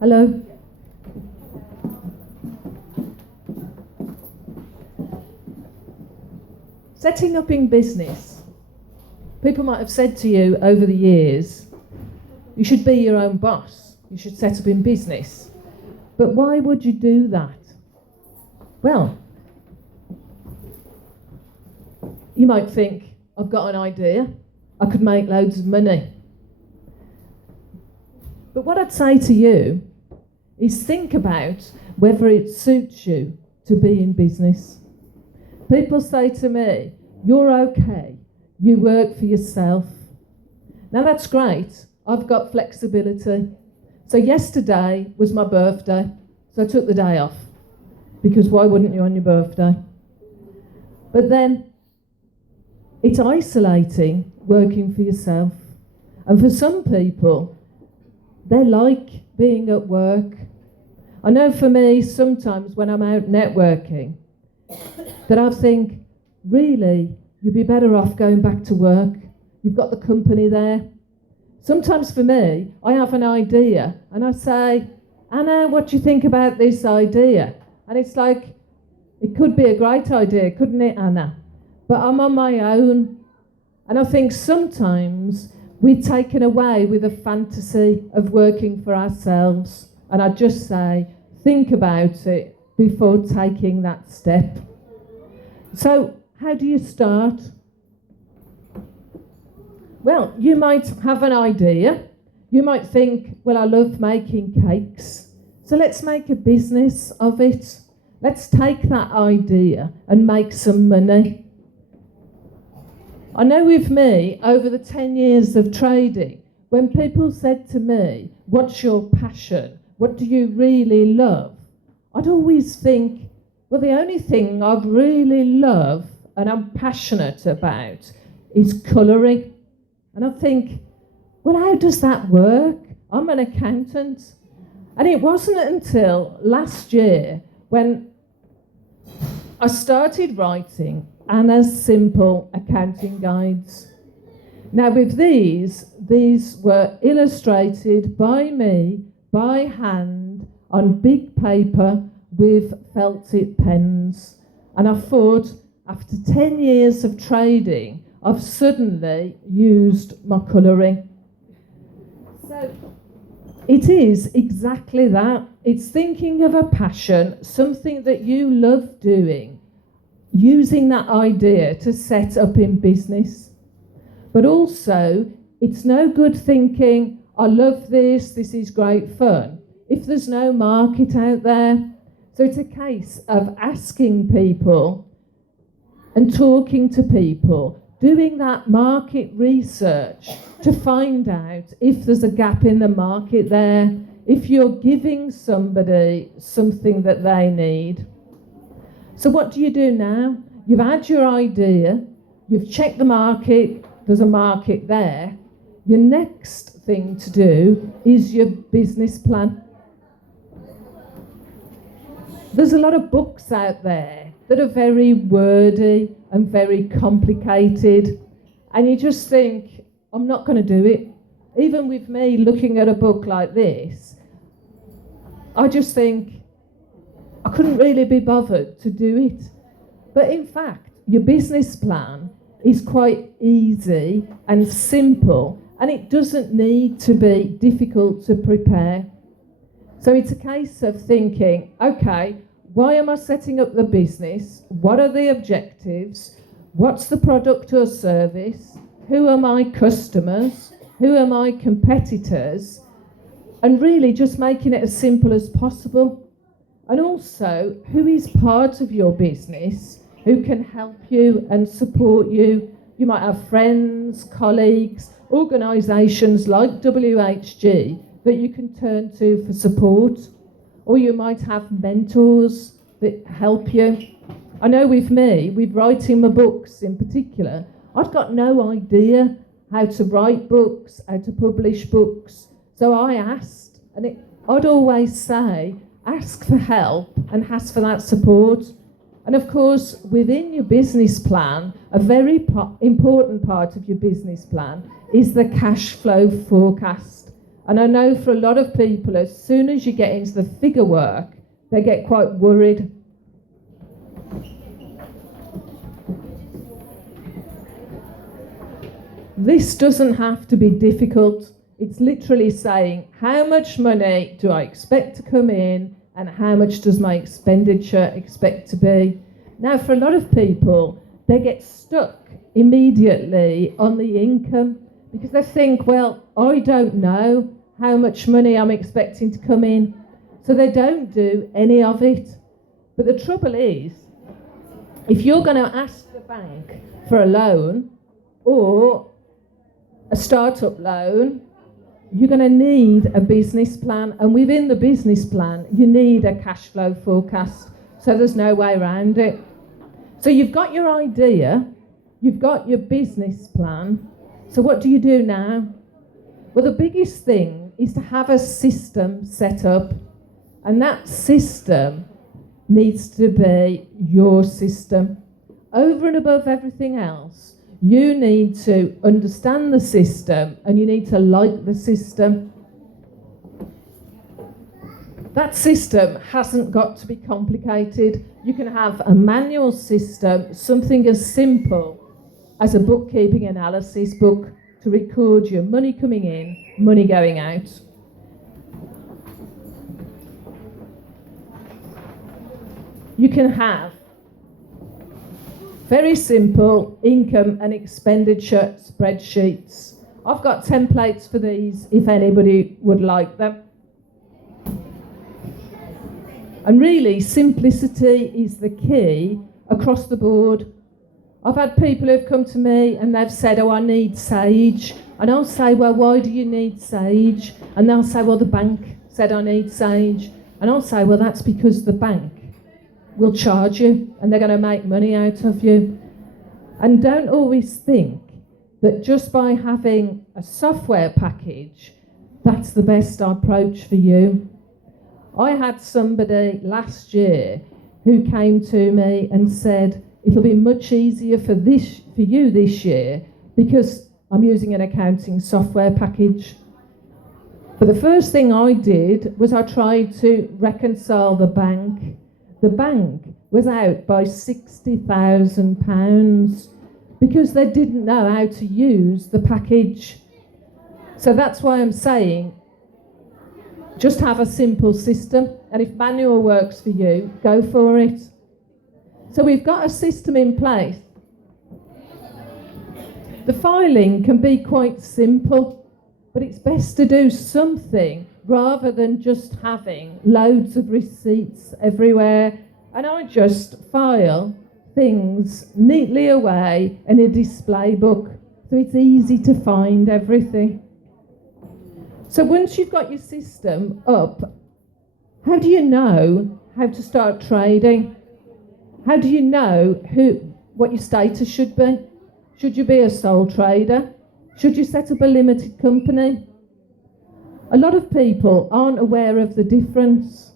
Hello. Setting up in business. People might have said to you over the years, you should be your own boss. You should set up in business. But why would you do that? Well, you might think, I've got an idea. I could make loads of money. But what I'd say to you is think about whether it suits you to be in business. People say to me, you're okay, you work for yourself. Now that's great, I've got flexibility. So yesterday was my birthday, so I took the day off. Because why wouldn't you on your birthday? But then, it's isolating working for yourself. And for some people, they like being at work. I know for me, sometimes when I'm out networking, that I think, really, you'd be better off going back to work. You've got the company there. Sometimes for me, I have an idea and I say, Anna, what do you think about this idea? And it's like, it could be a great idea, couldn't it, Anna? But I'm on my own. And I think sometimes we're taken away with a fantasy of working for ourselves. And I just say, think about it before taking that step. So, how do you start? Well, you might have an idea. You might think, well, I love making cakes, so let's make a business of it. Let's take that idea and make some money. I know with me, over the 10 years of trading, when people said to me, what's your passion? What do you really love? I'd always think, well, the only thing I really love and I'm passionate about is colouring. And I think, well, how does that work? I'm an accountant. And it wasn't until last year when I started writing Anna's Simple Accounting Guides. Now with these were illustrated by me, by hand, on big paper with felt tip pens. And I thought, after 10 years of trading, I've suddenly used my colouring. So it is exactly that. It's thinking of a passion, something that you love doing, using that idea to set up in business. But also, it's no good thinking, I love this is great fun, if there's no market out there. So it's a case of asking people and talking to people, doing that market research to find out if there's a gap in the market there, if you're giving somebody something that they need. So what do you do now? You've had your idea, you've checked the market, there's a market there. Your next thing to do is your business plan. There's a lot of books out there that are very wordy and very complicated, and you just think, I'm not going to do it. Even with me looking at a book like this, I just think I couldn't really be bothered to do it. But in fact, your business plan is quite easy and simple, and it doesn't need to be difficult to prepare. So it's a case of thinking, okay, why am I setting up the business? What are the objectives? What's the product or service? Who are my customers? Who are my competitors? And really just making it as simple as possible. And also, who is part of your business, who can help you and support you? You might have friends, colleagues, organisations like WHG that you can turn to for support. Or you might have mentors that help you. I know with me, with writing my books in particular, I've got no idea how to write books, how to publish books. So I asked, and I'd always say, ask for help and ask for that support. And of course, within your business plan, a very important part of your business plan is the cash flow forecast. And I know for a lot of people, as soon as you get into the figure work, they get quite worried. This doesn't have to be difficult. It's literally saying, how much money do I expect to come in and how much does my expenditure expect to be? Now, for a lot of people, they get stuck immediately on the income because they think, well, I don't know how much money I'm expecting to come in, so they don't do any of it. But the trouble is, if you're going to ask the bank for a loan or a startup loan, you're going to need a business plan, and within the business plan you need a cash flow forecast, so there's no way around it. So you've got your idea, you've got your business plan, so what do you do now? Well, the biggest thing is to have a system set up, and that system needs to be your system. Over and above everything else, you need to understand the system and you need to like the system. That system hasn't got to be complicated. You can have a manual system, something as simple as a bookkeeping analysis book to record your money coming in, money going out. You can have very simple income and expenditure spreadsheets. I've got templates for these if anybody would like them. And really, simplicity is the key across the board. I've had people who've come to me and they've said, oh, I need Sage. And I'll say, well, why do you need Sage? And they'll say, well, the bank said I need Sage. And I'll say, well, that's because the bank will charge you and they're going to make money out of you. And don't always think that just by having a software package, that's the best approach for you. I had somebody last year who came to me and said, it'll be much easier for you this year because I'm using an accounting software package. But the first thing I did was I tried to reconcile the bank. The bank was out by £60,000 because they didn't know how to use the package. So that's why I'm saying, just have a simple system, and if manual works for you, go for it. So we've got a system in place. The filing can be quite simple, but it's best to do something rather than just having loads of receipts everywhere. And I just file things neatly away in a display book, so it's easy to find everything. So once you've got your system up, how do you know how to start trading? How do you know what your status should be? Should you be a sole trader? Should you set up a limited company? A lot of people aren't aware of the difference.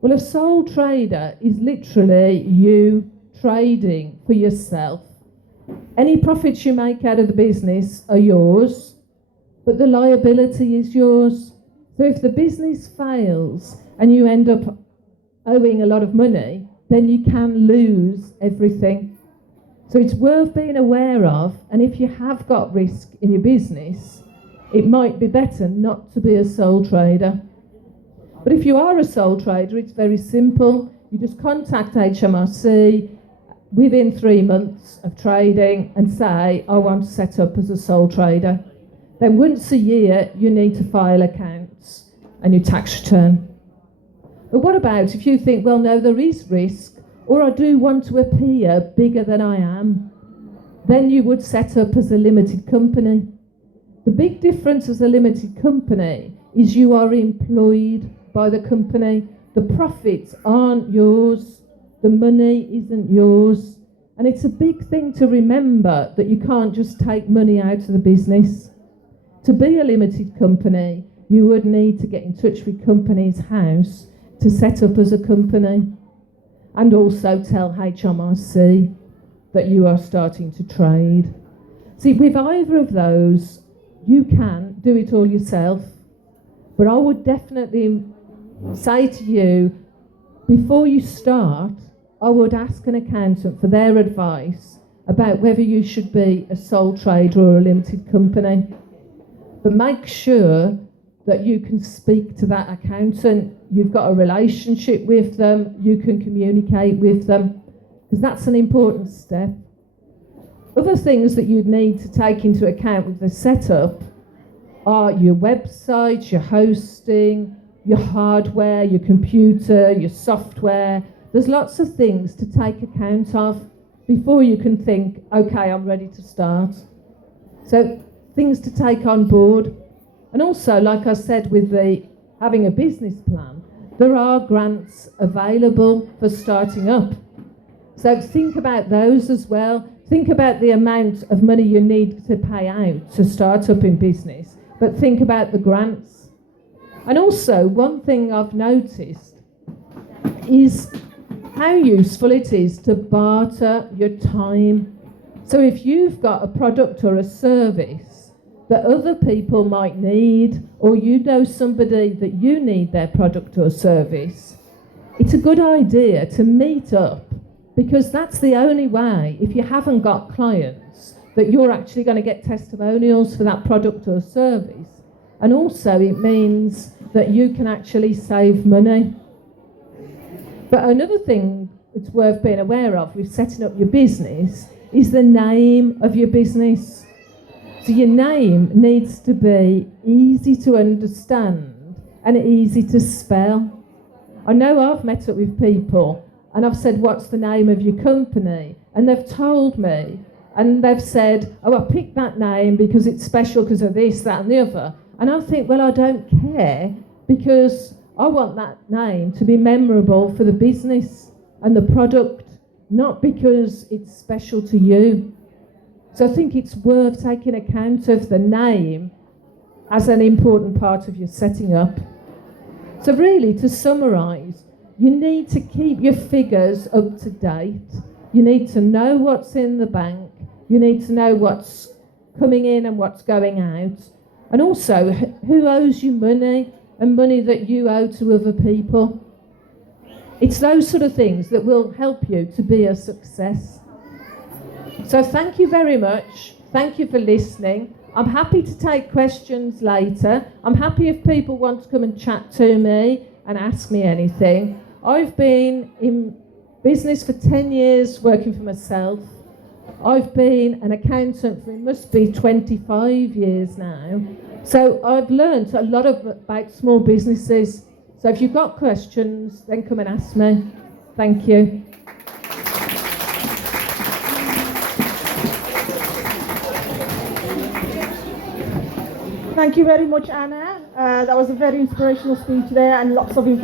Well, a sole trader is literally you trading for yourself. Any profits you make out of the business are yours, but the liability is yours. So if the business fails and you end up owing a lot of money, then you can lose everything. So it's worth being aware of, and if you have got risk in your business, it might be better not to be a sole trader. But if you are a sole trader, it's very simple. You just contact HMRC within 3 months of trading and say, I want to set up as a sole trader. Then once a year, you need to file accounts and your tax return. But what about if you think, well, no, there is risk, or I do want to appear bigger than I am? Then you would set up as a limited company. The big difference as a limited company is you are employed by the company. The profits aren't yours. The money isn't yours. And it's a big thing to remember that you can't just take money out of the business. To be a limited company, you would need to get in touch with Companies House to set up as a company. and also tell HMRC that you are starting to trade. See, with either of those, you can do it all yourself, but I would definitely say to you, before you start, I would ask an accountant for their advice about whether you should be a sole trader or a limited company. But make sure that you can speak to that accountant, you've got a relationship with them, you can communicate with them, because that's an important step. Other things that you'd need to take into account with the setup are your website, your hosting, your hardware, your computer, your software. There's lots of things to take account of before you can think, okay, I'm ready to start. So things to take on board. And also, like I said, with having a business plan, there are grants available for starting up. So think about those as well. Think about the amount of money you need to pay out to start up in business, but think about the grants. And also, one thing I've noticed is how useful it is to barter your time. So if you've got a product or a service that other people might need, or you know somebody that you need their product or service, it's a good idea to meet up, because that's the only way, if you haven't got clients, that you're actually going to get testimonials for that product or service. And also it means that you can actually save money. But another thing that's worth being aware of with setting up your business is the name of your business. So your name needs to be easy to understand and easy to spell. I know I've met up with people and I've said, what's the name of your company? And they've told me, and they've said, oh, I picked that name because it's special because of this, that and the other. And I think, well, I don't care, because I want that name to be memorable for the business and the product, not because it's special to you. So I think it's worth taking account of the name as an important part of your setting up. So really, to summarise, you need to keep your figures up to date. You need to know what's in the bank. You need to know what's coming in and what's going out. And also, who owes you money and money that you owe to other people. It's those sort of things that will help you to be a success. So thank you very much. Thank you for listening. I'm happy to take questions later. I'm happy if people want to come and chat to me and ask me anything. I've been in business for 10 years working for myself. I've been an accountant for, it must be 25 years now. So I've learned a lot about small businesses. So if you've got questions, then come and ask me. Thank you. Thank you very much, Anna. That was a very inspirational speech there, and lots of information.